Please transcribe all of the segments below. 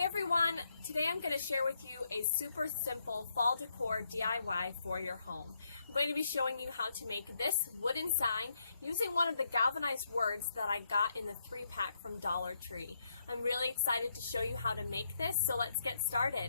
Hey everyone, today I'm going to share with you a super simple fall decor DIY for your home. I'm going to be showing you how to make this wooden sign using one of the galvanized words that I got in the 3-pack from Dollar Tree. I'm really excited to show you how to make this, so let's get started.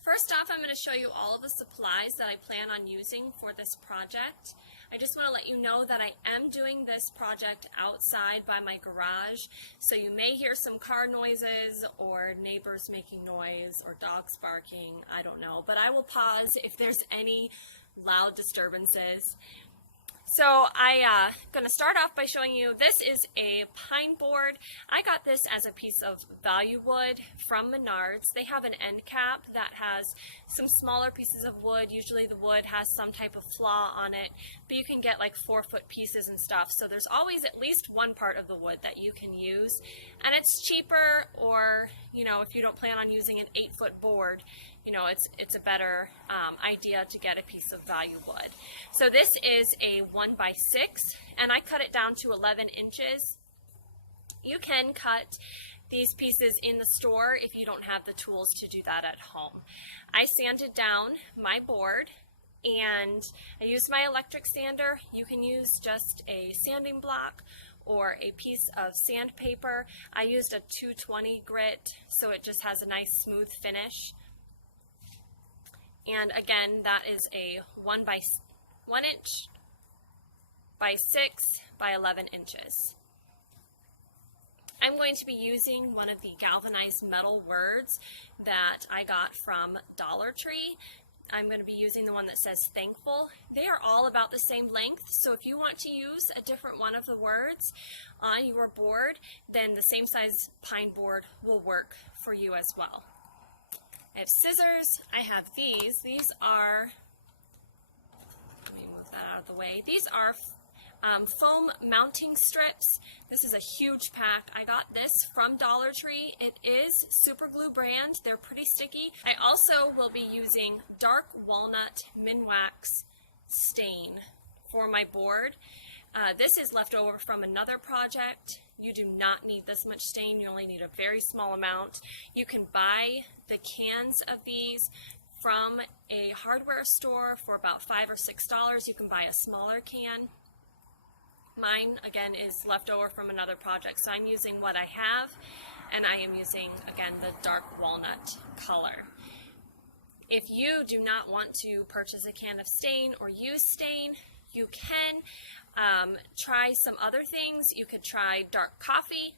First off, I'm going to show you all of the supplies that I plan on using for this project. I just want to let you know that I am doing this project outside by my garage, so you may hear some car noises or neighbors making noise or dogs barking, I don't know, but I will pause if there's any loud disturbances. So I'm going to start off by showing you, this is a pine board. I got this as a piece of value wood from Menards. They have an end cap that has some smaller pieces of wood. Usually the wood has some type of flaw on it, but you can get like 4-foot pieces and stuff. So there's always at least one part of the wood that you can use. And it's cheaper, or if you don't plan on using an 8-foot board, it's a better idea to get a piece of value wood. So this is a 1x6, and I cut it down to 11 inches. You can cut these pieces in the store if you don't have the tools to do that at home. I sanded down my board, and I used my electric sander. You can use just a sanding block or a piece of sandpaper. I used a 220 grit, so it just has a nice smooth finish. And again, that is a 1 inch by 6 by 11 inches. I'm going to be using one of the galvanized metal words that I got from Dollar Tree. I'm going to be using the one that says thankful. They are all about the same length, so if you want to use a different one of the words on your board, then the same size pine board will work for you as well. I have scissors. I have these. These are, let me move that out of the way. These are foam mounting strips. This is a huge pack. I got this from Dollar Tree. It is Super Glue brand. They're pretty sticky. I also will be using dark walnut Minwax stain for my board. This is left over from another project. You do not need this much stain. You only need a very small amount. You can buy the cans of these from a hardware store for about $5 or $6. You can buy a smaller can. Mine, again, is left over from another project, so I'm using what I have, and I am using, again, the dark walnut color. If you do not want to purchase a can of stain or use stain, you can try some other things. You could try dark coffee.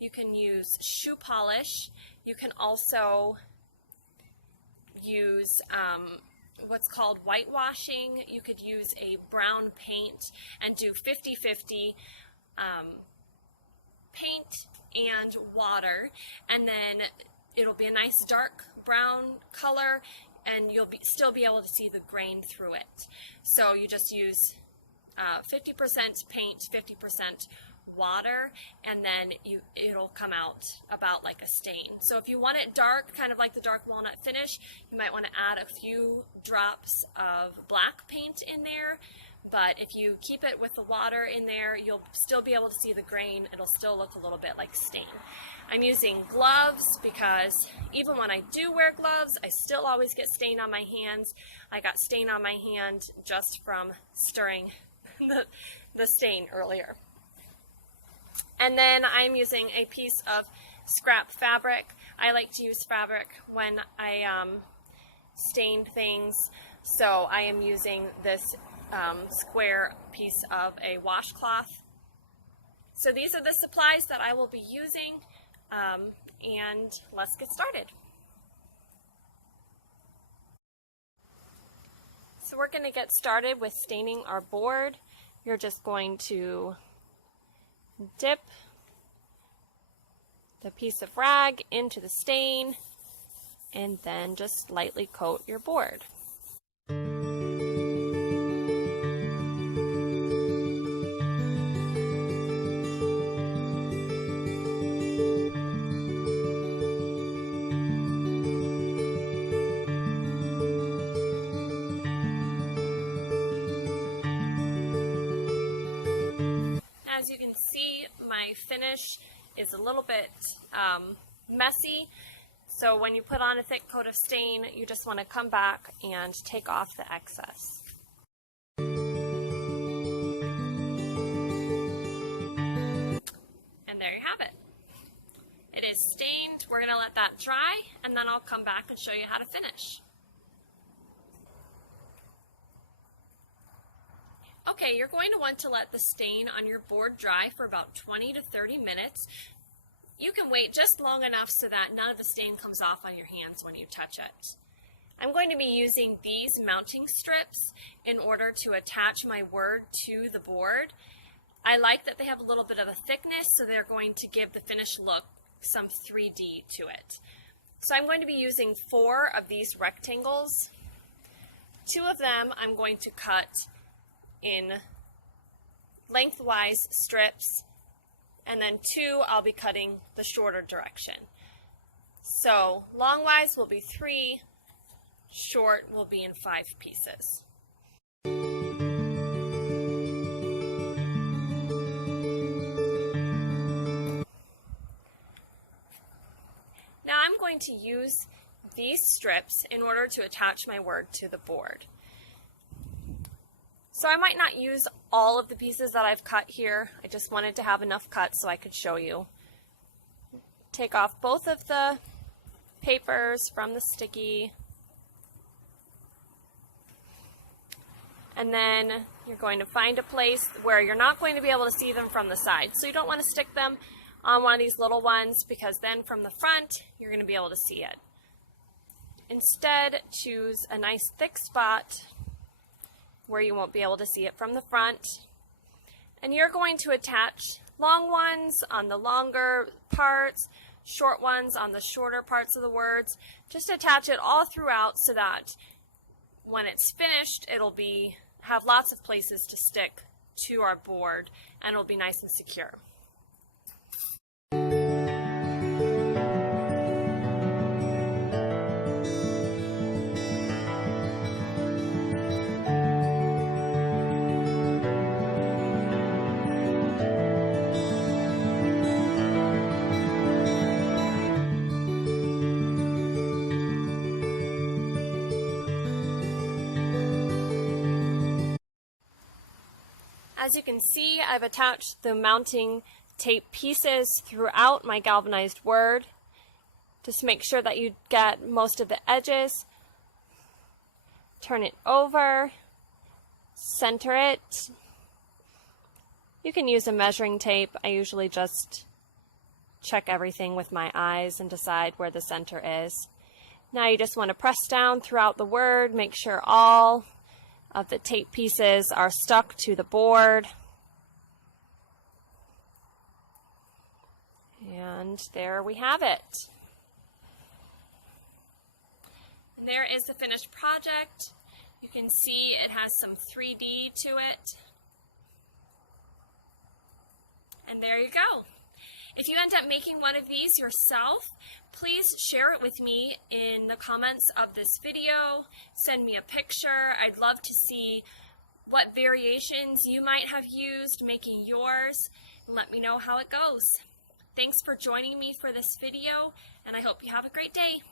You can use shoe polish. You can also use what's called whitewashing. You could use a brown paint and do 50-50 paint and water, and then it'll be a nice dark brown color, and you'll still be able to see the grain through it. So you just use 50% paint, 50% water, and then it'll come out about like a stain. So if you want it dark, kind of like the dark walnut finish, you might want to add a few drops of black paint in there. But if you keep it with the water in there, you'll still be able to see the grain. It'll still look a little bit like stain. I'm using gloves because even when I do wear gloves, I still always get stain on my hands. I got stain on my hand just from stirring the stain earlier. And then I'm using a piece of scrap fabric. I like to use fabric when I stain things, so I am using this square piece of a washcloth. So these are the supplies that I will be using, and let's get started. So we're going to get started with staining our board. You're just going to dip the piece of rag into the stain and then just lightly coat your board. As you can see, my finish is a little bit messy. So when you put on a thick coat of stain, you just want to come back and take off the excess. And there you have it. It is stained. We're going to let that dry, and then I'll come back and show you how to finish. Okay, you're going to want to let the stain on your board dry for about 20 to 30 minutes. You can wait just long enough so that none of the stain comes off on your hands when you touch it. I'm going to be using these mounting strips in order to attach my word to the board. I like that they have a little bit of a thickness, so they're going to give the finished look some 3D to it. So I'm going to be using 4 of these rectangles. 2 of them I'm going to cut in lengthwise strips, and then 2 I'll be cutting the shorter direction. So longwise will be 3, short will be in 5 pieces. Now I'm going to use these strips in order to attach my word to the board. So I might not use all of the pieces that I've cut here. I just wanted to have enough cut so I could show you. Take off both of the papers from the sticky. And then you're going to find a place where you're not going to be able to see them from the side. So you don't want to stick them on one of these little ones, because then from the front you're going to be able to see it. Instead, choose a nice thick spot where you won't be able to see it from the front. And you're going to attach long ones on the longer parts, short ones on the shorter parts of the words. Just attach it all throughout so that when it's finished, it'll have lots of places to stick to our board, and it'll be nice and secure. As you can see, I've attached the mounting tape pieces throughout my galvanized word. Just make sure that you get most of the edges. Turn it over, center it. You can use a measuring tape. I usually just check everything with my eyes and decide where the center is. Now you just want to press down throughout the word, make sure all of the tape pieces are stuck to the board. And there we have it. And there is the finished project. You can see it has some 3D to it. And there you go. If you end up making one of these yourself, please share it with me in the comments of this video. Send me a picture. I'd love to see what variations you might have used making yours, and let me know how it goes. Thanks for joining me for this video, and I hope you have a great day.